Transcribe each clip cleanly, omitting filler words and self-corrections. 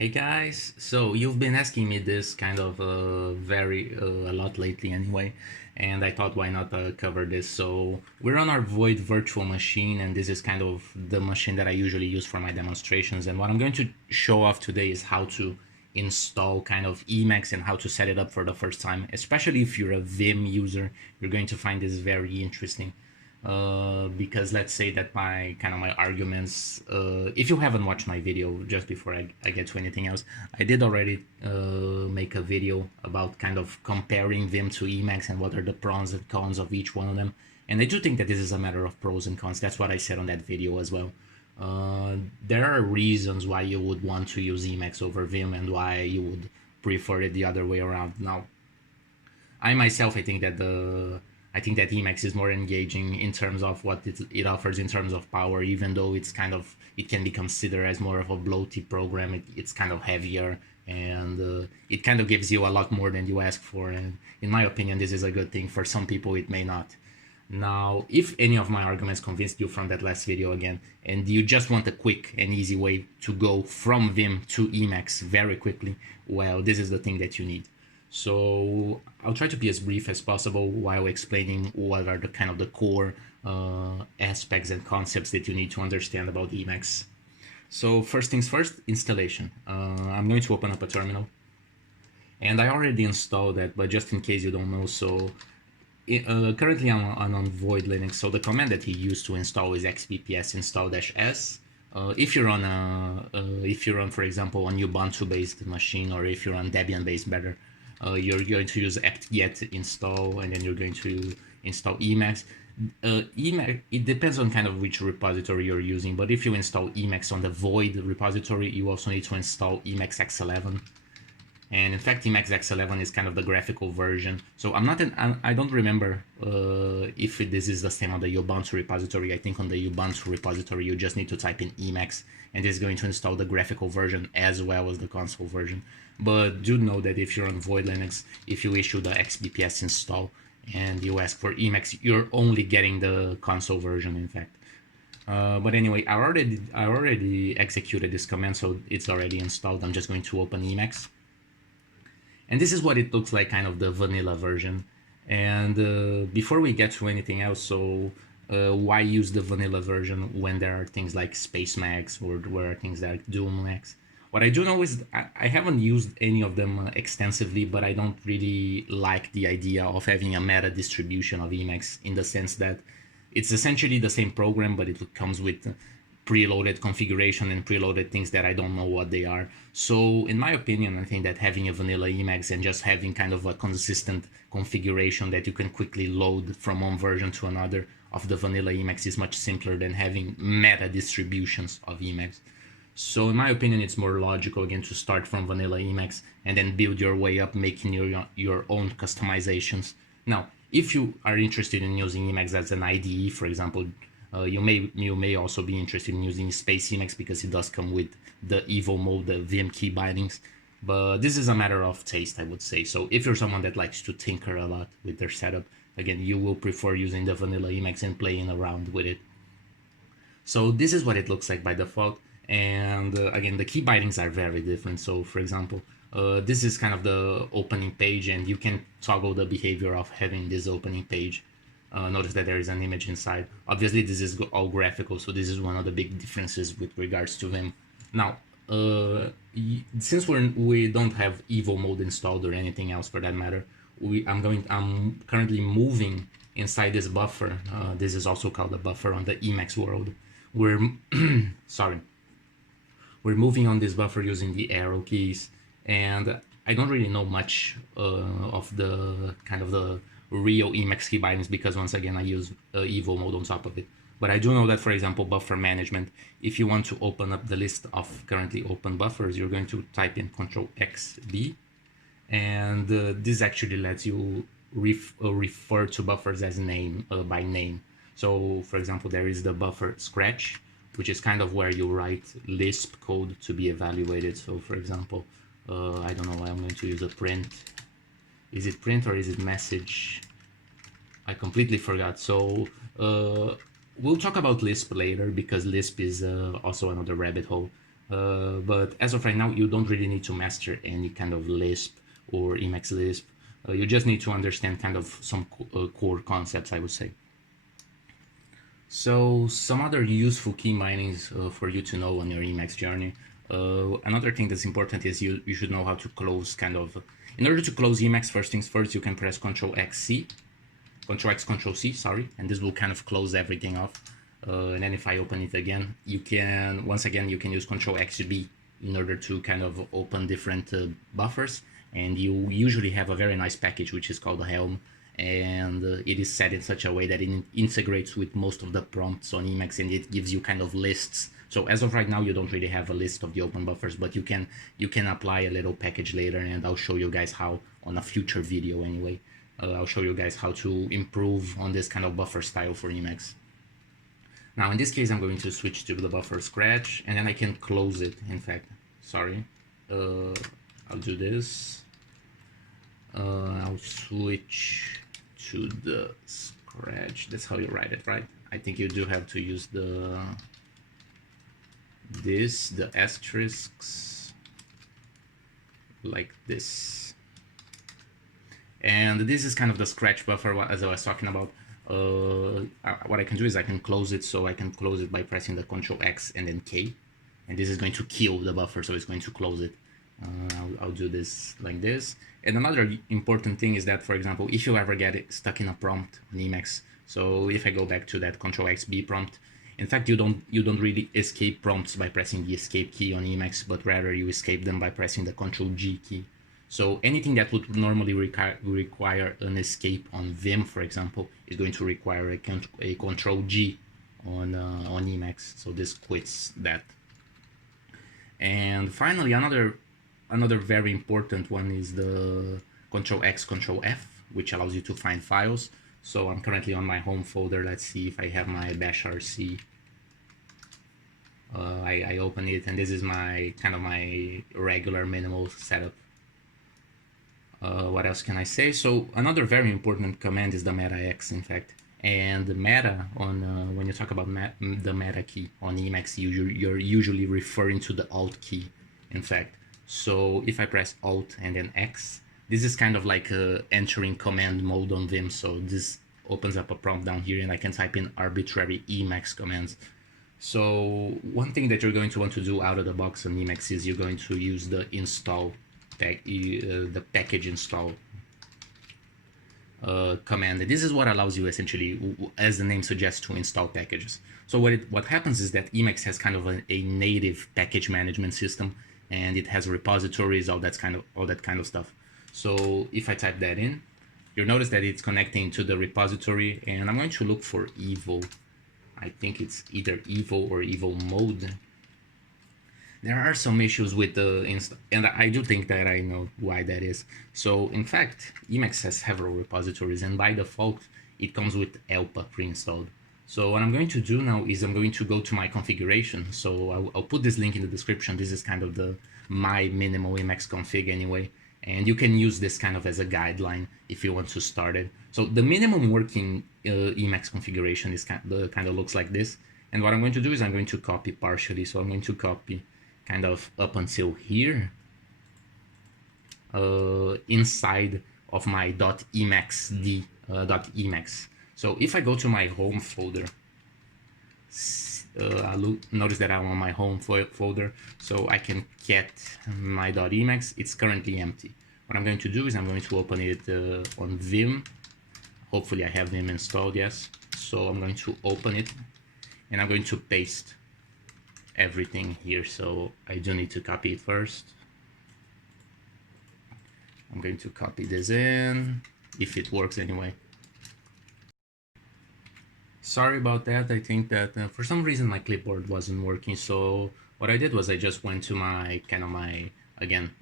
Hey guys, so you've been asking me this kind of a lot lately anyway, and I thought why not cover this. So we're on our Void virtual machine, and this is kind of the machine that I usually use for my demonstrations. And what I'm going to show off today is how to install kind of Emacs and how to set it up for the first time. Especially if you're a Vim user, you're going to find this very interesting because let's say that my arguments, if you haven't watched my video, just before I get to anything else, I did already make a video about kind of comparing Vim to Emacs and what are the pros and cons of each one of them. And I do think that this is a matter of pros and cons. That's what I said on that video as well. There are reasons why you would want to use Emacs over Vim and why you would prefer it the other way around. Now, I myself, I think that Emacs is more engaging in terms of what it offers in terms of power, even though it can be considered as more of a bloaty program. It's kind of heavier and it kind of gives you a lot more than you ask for. And in my opinion, this is a good thing. For some people, it may not. Now, if any of my arguments convinced you from that last video again, and you just want a quick and easy way to go from Vim to Emacs very quickly, well, this is the thing that you need. So I'll try to be as brief as possible while explaining what are the kind of the core aspects and concepts that you need to understand about Emacs. So first things first, installation. I'm going to open up a terminal. And I already installed that, but just in case you don't know, so currently I'm on Void Linux, so the command that he used to install is xbps install-s. If you're on, for example, a Ubuntu-based machine, or if you're on Debian-based better, you're going to use apt-get install, and then you're going to install Emacs. Emacs, it depends on kind of which repository you're using, but if you install Emacs on the Void repository, you also need to install Emacs X11. And in fact, Emacs X11 is kind of the graphical version. So I don't remember if this is the same on the Ubuntu repository. I think on the Ubuntu repository, you just need to type in Emacs, and it's going to install the graphical version as well as the console version. But do know that if you're on Void Linux, if you issue the xbps install and you ask for Emacs, you're only getting the console version, in fact. But anyway, I already executed this command, so it's already installed. I'm just going to open Emacs. And this is what it looks like, kind of the vanilla version. And before we get to anything else, so why use the vanilla version when there are things like Spacemacs or where are things like Doommax? What I do know is I haven't used any of them extensively, but I don't really like the idea of having a meta distribution of Emacs, in the sense that it's essentially the same program, but it comes with preloaded configuration and preloaded things that I don't know what they are. So in my opinion, I think that having a vanilla Emacs and just having kind of a consistent configuration that you can quickly load from one version to another of the vanilla Emacs is much simpler than having meta distributions of Emacs. So in my opinion, it's more logical again to start from vanilla Emacs and then build your way up, making your own customizations. Now, if you are interested in using Emacs as an IDE, for example, you may also be interested in using Space Emacs because it does come with the evilmode, the Vim key bindings. But this is a matter of taste, I would say. So if you're someone that likes to tinker a lot with their setup, again, you will prefer using the vanilla Emacs and playing around with it. So this is what it looks like by default. And again, the key bindings are very different. So for example, this is kind of the opening page, and you can toggle the behavior of having this opening page. Notice that there is an image inside. Obviously, this is all graphical, so this is one of the big differences with regards to Vim. Now, since we don't have evilmode installed or anything else for that matter, I'm currently moving inside this buffer. This is also called a buffer on the Emacs world. We're we're moving on this buffer using the arrow keys, and I don't really know much of the kind of the real Emacs key bindings because once again I use evilmode on top of it. But I do know that, for example, buffer management, if you want to open up the list of currently open buffers, you're going to type in Ctrl+XB, and this actually lets you refer to buffers as by name. So, for example, there is the buffer scratch, which is kind of where you write Lisp code to be evaluated. So, for example, I don't know, I'm going to use a print. Is it print or is it message? I completely forgot. So we'll talk about Lisp later because Lisp is also another rabbit hole. But as of right now, you don't really need to master any kind of Lisp or Emacs Lisp. You just need to understand kind of some core concepts, I would say. So some other useful key minings for you to know on your Emacs journey. Another thing that's important is you should know how to close kind of, in order to close Emacs, first things first, you can press Ctrl X C, Ctrl X, Ctrl C, sorry, and this will kind of close everything off. And then if I open it again, you can, once again, you can use Ctrl X B in order to kind of open different buffers. And you usually have a very nice package, which is called Helm. And it is set in such a way that it integrates with most of the prompts on Emacs, and it gives you kind of lists. So as of right now, you don't really have a list of the open buffers, but you can apply a little package later, and I'll show you guys how on a future video anyway. I'll show you guys how to improve on this kind of buffer style for Emacs. Now in this case, I'm going to switch to the buffer scratch, and then I can close it. In fact, sorry, I'll do this. I'll switch to the scratch. That's how you write it, right? I think you do have to use the asterisks like this. And this is kind of the scratch buffer as I was talking about. What I can do is I can close it, so I can close it by pressing the Ctrl X and then K, and this is going to kill the buffer, so it's going to close it. I'll do this like this. And another important thing is that, for example, if you ever get stuck in a prompt in Emacs, so if I go back to that Ctrl X B prompt, in fact, you don't really escape prompts by pressing the escape key on Emacs, but rather you escape them by pressing the Ctrl G key. So anything that would normally require an escape on Vim, for example, is going to require a Ctrl G on Emacs. So this quits that. And finally, another very important one is the Ctrl X, Ctrl F, which allows you to find files. So I'm currently on my home folder. Let's see if I have my bash rc. I open it, and this is my kind of my regular minimal setup. What else can I say? So another very important command is the meta X, in fact. And the meta on when you talk about the meta key on Emacs, you're usually referring to the Alt key, in fact. So if I press Alt and then X, this is kind of like entering command mode on Vim. So this opens up a prompt down here, and I can type in arbitrary Emacs commands. So one thing that you're going to want to do out of the box on Emacs is you're going to use the install the package install command. This is what allows you essentially, as the name suggests, to install packages. So what happens is that Emacs has kind of a native package management system, and it has repositories, all that kind of stuff. So if I type that in, you'll notice that it's connecting to the repository, and I'm going to look for evil. I think it's either evil or evilmode. There are some issues with the and I do think that I know why that is. So in fact, Emacs has several repositories, and by default, it comes with ELPA pre-installed. So what I'm going to do now is I'm going to go to my configuration. So I'll put this link in the description. This is kind of my minimal Emacs config anyway. And you can use this kind of as a guideline if you want to start it. So the minimum working Emacs configuration is kind of looks like this. And what I'm going to do is I'm going to copy partially. So I'm going to copy kind of up until here inside of my .emacsd.emacs. So if I go to my home folder, notice that I'm on my home folder, so I can get my .emacs. It's currently empty. What I'm going to do is I'm going to open it on Vim. Hopefully I have Vim installed, yes. So I'm going to open it, and I'm going to paste everything here. So I do need to copy it first. I'm going to copy this in, if it works anyway. Sorry about that. I think that for some reason my clipboard wasn't working. So what I did was I just went to my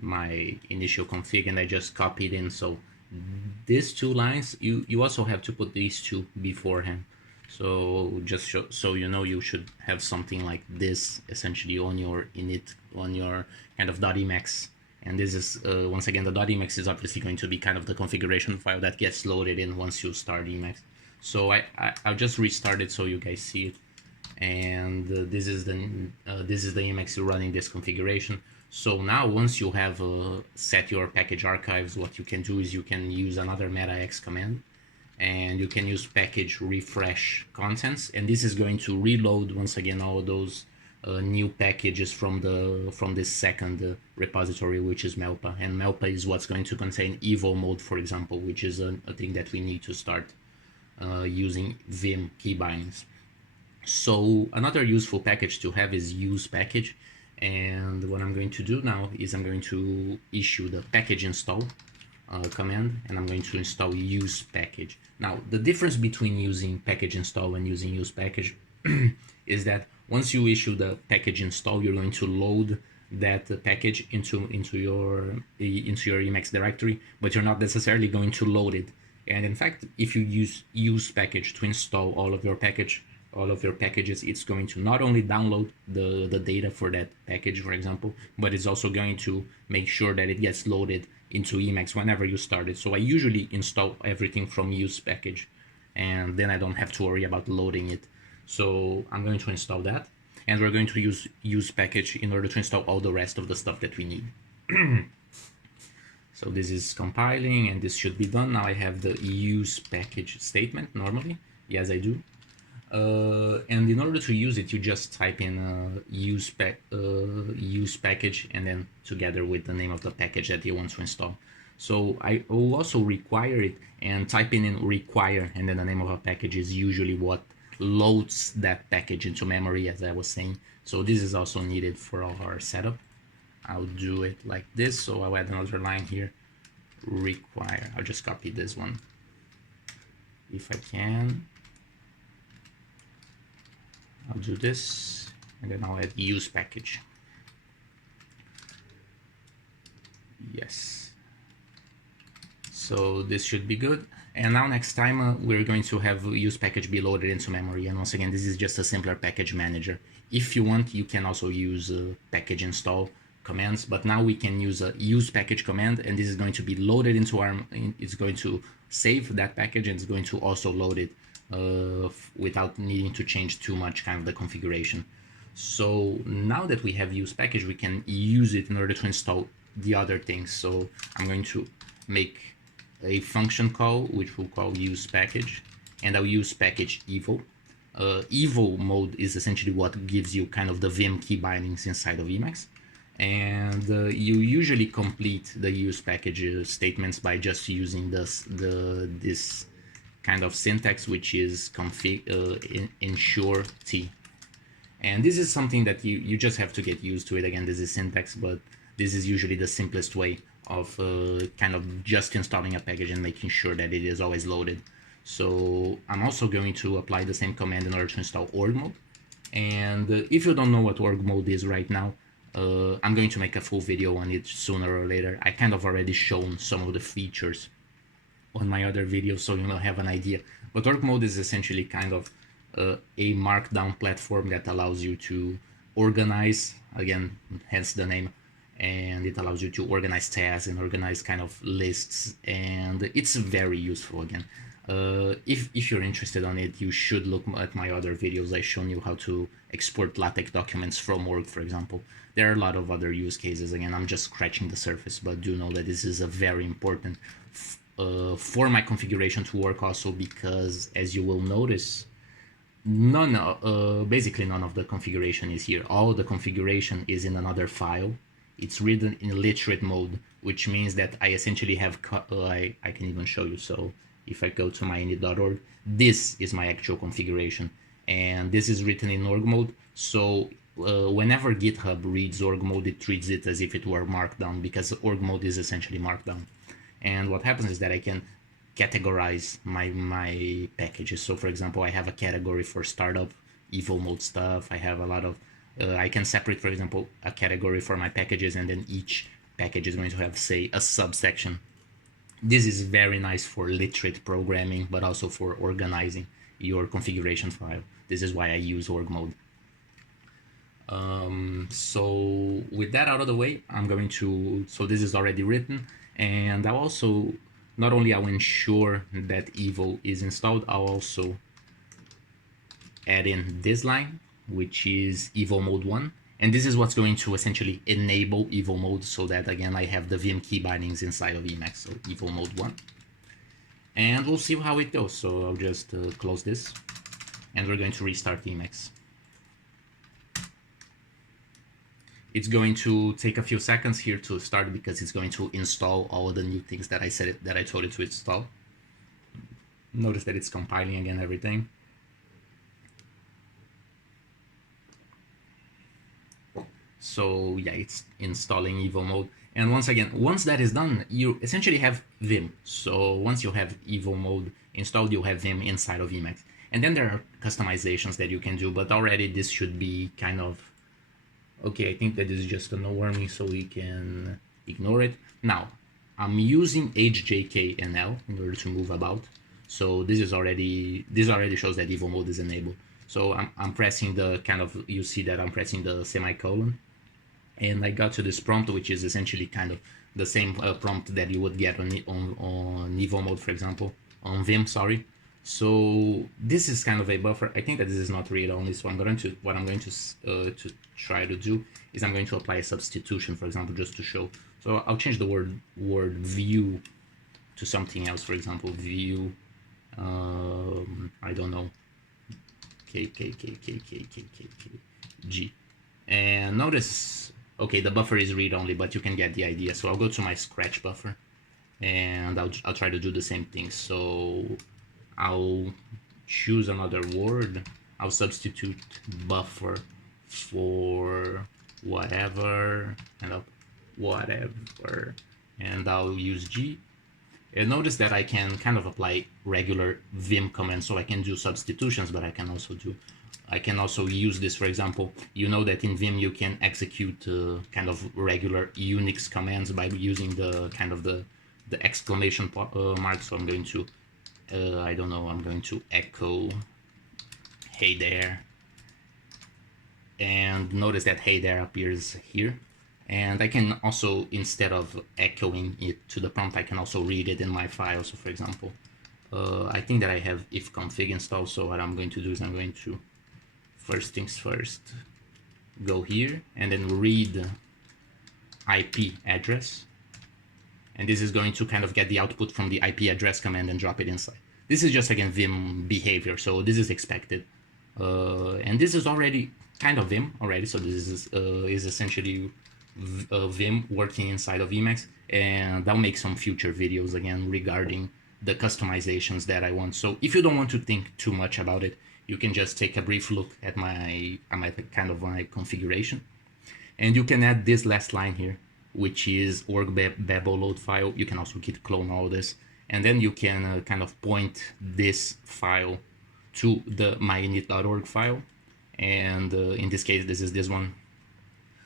my initial config, and I just copied in. So these two lines, you also have to put these two beforehand. So just so you know, you should have something like this essentially on your init, on your kind of .emacs. And this is once again, the .emacs is obviously going to be kind of the configuration file that gets loaded in once you start Emacs. So I'll just restart it so you guys see it. and this is the Emacs running this configuration. So now once you have set your package archives, what you can do is you can use another metax command, and you can use package refresh contents, and this is going to reload once again all those new packages from this second repository, which is Melpa. And Melpa is what's going to contain evilmode, for example, which is a thing that we need to start using Vim key bindings. So another useful package to have is use package, and what I'm going to do now is I'm going to issue the package install command, and I'm going to install use package. Now the difference between using package install and using use package is that once you issue the package install, you're going to load that package into your Emacs directory, but you're not necessarily going to load it. And in fact, if you use package to install all of your packages, it's going to not only download the data for that package, for example, but it's also going to make sure that it gets loaded into Emacs whenever you start it. So I usually install everything from use package, and then I don't have to worry about loading it. So I'm going to install that, and we're going to use package in order to install all the rest of the stuff that we need. So this is compiling, and this should be done. Now I have the use package statement normally. Yes, I do. And in order to use it, you just type in use package, and then together with the name of the package that you want to install. So I will also require it, and typing in require and then the name of a package is usually what loads that package into memory, as I was saying. So this is also needed for our setup. I'll do it like this. So I'll add another line here, require. I'll just copy this one if I can. I'll do this, and then I'll add use package. Yes. So this should be good. And now next time we're going to have use package be loaded into memory. And once again, this is just a simpler package manager. If you want, you can also use package install commands, but now we can use a use package command, and this is going to be loaded into it's going to save that package, and it's going to also load it without needing to change too much kind of the configuration. So now that we have use package, we can use it in order to install the other things. So I'm going to make a function call, which we'll call use package, and I'll use package evil. Evil mode is essentially what gives you kind of the Vim key bindings inside of Emacs. And you usually complete the use package statements by just using this kind of syntax, which is ensure t. And this is something that you just have to get used to it. Again, this is syntax, but this is usually the simplest way of kind of just installing a package and making sure that it is always loaded. So I'm also going to apply the same command in order to install org mode. And if you don't know what org mode is right now, I'm going to make a full video on it sooner or later. I kind of already shown some of the features on my other videos, so you will have an idea. But org mode is essentially kind of a markdown platform that allows you to organize, again, hence the name, and it allows you to organize tasks and organize kind of lists, and it's very useful. Again, if you're interested on it, you should look at my other videos. I've shown you how to export LaTeX documents from org, for example. There are a lot of other use cases. Again, I'm just scratching the surface, but do know that this is a very important for my configuration to work, also because, as you will notice, basically none of the configuration is here. All the configuration is in another file. It's written in literate mode, which means that I essentially have I can even show you. So if I go to my init.org, this is my actual configuration, and this is written in org mode. So whenever GitHub reads org mode, it treats it as if it were markdown, because org mode is essentially markdown. And what happens is that I can categorize my packages. So for example, I have a category for startup evil mode stuff. I have a lot of I can separate, for example, a category for my packages, and then each package is going to have, say, a subsection. This is very nice for literate programming, but also for organizing your configuration file. This is why I use org mode. So with that out of the way, I'm going to, so this is already written, and I'll also, not only I'll ensure that evil is installed, I'll also add in this line, which is evil mode 1. And this is what's going to essentially enable evil mode, so that again I have the Vim key bindings inside of Emacs, so evil mode 1. And we'll see how it goes. So I'll just close this, and we're going to restart Emacs. It's going to take a few seconds here to start because it's going to install all the new things that I told it to install. Notice that it's compiling again everything. So yeah, it's installing evil mode. And once again, once that is done, you essentially have Vim. So once you have evil mode installed, you'll have Vim inside of Emacs. And then there are customizations that you can do, but already this should be kind of okay. I think that this is just a no warning, so we can ignore it. Now, I'm using HJKNL in order to move about. So this already shows that evil mode is enabled. So I'm pressing the kind of, you see that I'm pressing the semicolon, and I got to this prompt, which is essentially kind of the same prompt that you would get on evil mode, for example, on Vim, sorry. So this is kind of a buffer. I think that this is not read only, so what I'm going to try to do is I'm going to apply a substitution, for example, just to show. So I'll change the word view to something else, for example, view, I don't know, G. And notice, okay, the buffer is read only, but you can get the idea. So I'll go to my scratch buffer, and I'll try to do the same thing. So I'll choose another word. I'll substitute buffer for whatever, and I'll use G. And notice that I can kind of apply regular Vim commands, so I can do substitutions, but I can also use this, for example. You know that in Vim you can execute kind of regular Unix commands by using the kind of the exclamation mark. So I'm going to I don't know, I'm going to echo hey there, and notice that hey there appears here. And I can also, instead of echoing it to the prompt, I can also read it in my file. So for example, I think that I have ifconfig installed, so what I'm going to do is I'm going to, first things first, go here and then read IP address. And this is going to kind of get the output from the IP address command and drop it inside. This is just, again, Vim behavior, so this is expected. And this is already kind of Vim already, so this is essentially Vim working inside of Emacs, and I'll make some future videos again regarding the customizations that I want. So if you don't want to think too much about it, you can just take a brief look at my configuration, and you can add this last line here, which is org babel load file. You can also git clone all this, and then you can kind of point this file to the myinit.org file, and in this case this is this one.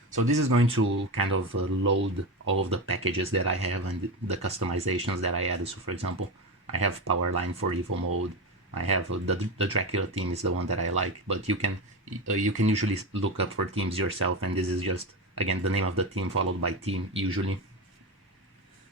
So this is going to kind of load all of the packages that I have and the customizations that I added. So for example, I have Powerline for evil mode. I have the Dracula theme is the one that I like, but you can usually look up for themes yourself, and this is just, again, the name of the theme followed by theme usually.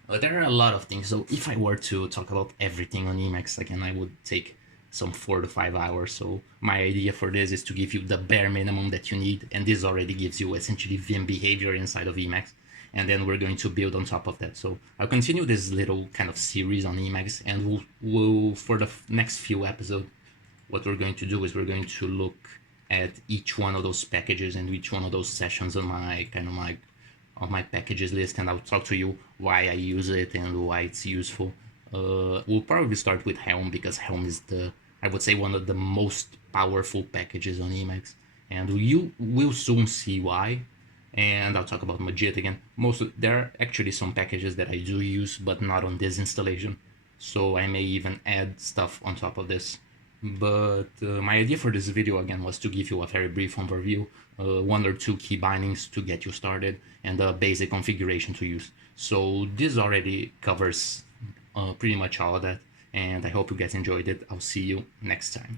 There are a lot of things, so if I were to talk about everything on Emacs, again, I would take some 4 to 5 hours. So my idea for this is to give you the bare minimum that you need, and this already gives you essentially Vim behavior inside of Emacs, and then we're going to build on top of that. So I'll continue this little kind of series on Emacs, and we'll for the next few episodes, what we're going to do is we're going to look at each one of those packages and each one of those sessions on my my packages list, and I'll talk to you why I use it and why it's useful. We'll probably start with Helm, because Helm is I would say, one of the most powerful packages on Emacs, and you will soon see why. And I'll talk about Majit again. There are actually some packages that I do use, but not on this installation, so I may even add stuff on top of this. But my idea for this video again was to give you a very brief overview, 1 or 2 key bindings to get you started, and a basic configuration to use. So this already covers pretty much all of that, and I hope you guys enjoyed it. I'll see you next time.